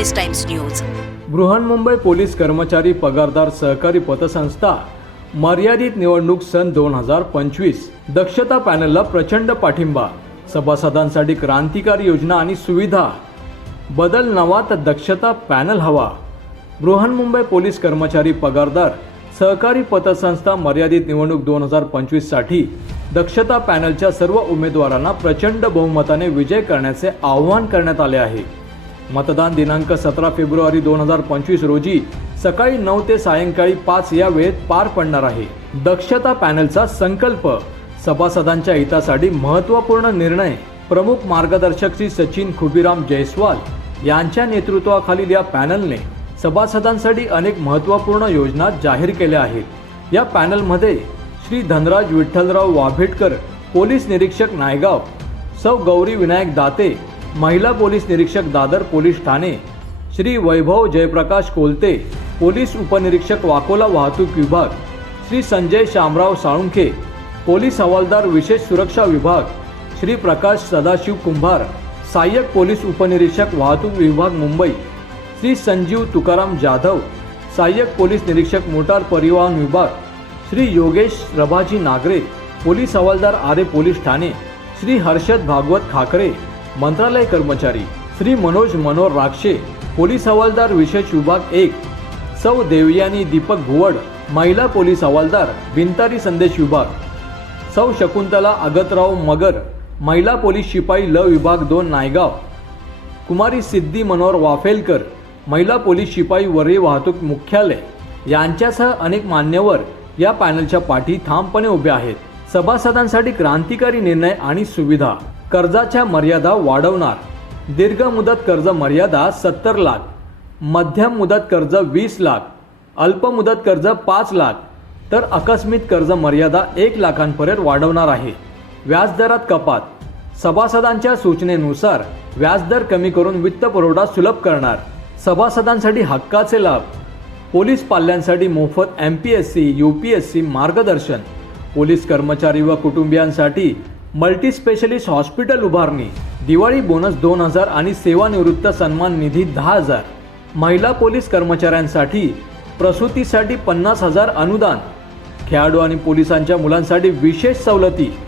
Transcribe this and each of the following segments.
Police times news Brihanmumbai police कर्मचारी पगारदार सहकारी पतसंस्था मर्यादित निवडणूक सन दोन हजार पंचवीस दक्षता पॅनलला प्रचंड पाठिंबा. सभासदांसाठी क्रांतिकारी योजना आणि सुविधा. बदल नवा तर दक्षता पॅनल हवा. बृहन्मुंबई पोलीस कर्मचारी पगारदार सहकारी पतसंस्था मर्यादित निवडणूक दोन हजार पंचवीससाठी दक्षता पॅनलच्या सर्व उमेदवारांना प्रचंड बहुमताने विजय करण्याचे आवाहन करण्यात आले आहे. मतदान दिनांक सतरा फेब्रुवारी दोन हजार पंचवीस रोजी सकाळी नऊ ते सायंकाळी पाच या वेळेत पार पडणार आहे. दक्षता पॅनलचा संकल्प. सभासदांच्या हितासाठी महत्त्वपूर्ण निर्णय. प्रमुख मार्गदर्शक श्री सचिन खुबीराम जयस्वाल यांच्या नेतृत्वाखालील या पॅनलने सभासदांसाठी अनेक महत्त्वपूर्ण योजना जाहीर केल्या आहेत. या पॅनलमध्ये श्री धनराज विठ्ठलराव वाभेटकर पोलीस निरीक्षक नायगाव सौ गौरी विनायक दाते महिला पोलीस निरीक्षक दादर पोलीस ठाणे श्री वैभव जयप्रकाश कोलते पोलीस उपनिरीक्षक वाकोला वाहतूक विभाग श्री संजय शामराव साळुंखे पोलीस हवालदार विशेष सुरक्षा विभाग श्री प्रकाश सदाशिव कुंभार सहाय्यक पोलीस उपनिरीक्षक वाहतूक विभाग मुंबई श्री संजीव तुकाराम जाधव सहाय्यक पोलीस निरीक्षक मोटार परिवहन विभाग श्री योगेश रभाजी नागरे पोलीस हवालदार आरे पोलीस ठाणे श्री हर्षद भागवत खाकरे मंत्रालय कर्मचारी श्री मनोज मनोहर राक्षे पोलीस हवालदार विशेष विभाग एक सौ देवयानी दीपक भुवड महिला पोलीस हवालदार बिंतारी संदेश विभाग सौ शकुंतला अगतराव मगर महिला पोलीस शिपाई ल विभाग दोन नायगाव कुमारी सिद्धी मनोहर वाफेलकर महिला पोलीस शिपाई वरे वाहतूक मुख्यालय यांच्यासह अनेक मान्यवर या पॅनलच्या पाठी ठामपणे उभे आहेत. सभासदांसाठी क्रांतिकारी निर्णय आणि सुविधा. कर्जाच्या मर्यादा वाढवणार. दीर्घ मुदत कर्ज मर्यादा सत्तर लाख. मध्यम मुदत कर्ज वीस लाख. अल्प मुदत कर्ज पाच लाख. तर आकस्मिक कर्ज मर्यादा एक लाखांपर्यंत वाढवणार आहे. व्याजदरात कपात. सभासदांच्या सूचनेनुसार व्याजदर कमी करून वित्त पुरवठा सुलभ करणार. सभासदांसाठी हक्काचे लाभ. पोलीस पाल्यांसाठी मोफत M P S C U P S C मार्गदर्शन. पोलीस कर्मचारी व कुटुंबियांसाठी मल्टी स्पेशलिस्ट हॉस्पिटल उभारणी. दिवाळी बोनस दोन हजार आणि सेवानिवृत्त सन्मान निधी दहा हजार. महिला पोलीस कर्मचाऱ्यांसाठी प्रसूतीसाठी पन्नास हजार अनुदान. खेळाडू आणि पोलिसांच्या मुलांसाठी विशेष सवलती.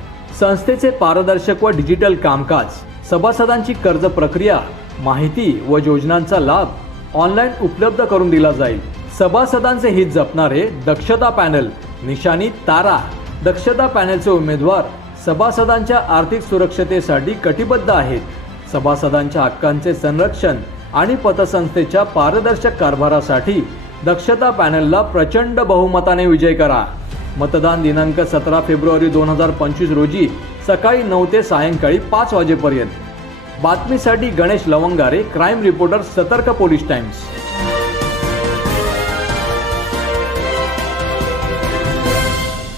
संस्थेचे पारदर्शक व डिजिटल कामकाज. सभासदांची कर्ज प्रक्रिया माहिती व योजनांचा लाभ ऑनलाईन उपलब्ध करून दिला जाईल. सभासदांचे हित जपणारे दक्षता पॅनल निशानी तारा. दक्षता पॅनलचे उमेदवार सभासदांच्या आर्थिक सुरक्षतेसाठी कटिबद्ध आहेत. सभासदांच्या हक्कांचे संरक्षण आणि पतसंस्थेच्या पारदर्शक कारभारासाठी दक्षता पॅनलला प्रचंड बहुमताने विजय करा. मतदान दिनांक सतरा फेब्रुवारी दोन हजार पंचवीस रोजी सकाळी नऊ ते सायंकाळी पाच वाजेपर्यंत. बातमीसाठी गणेश लवंगारे क्राईम रिपोर्टर सतर्क पोलीस टाइम्स.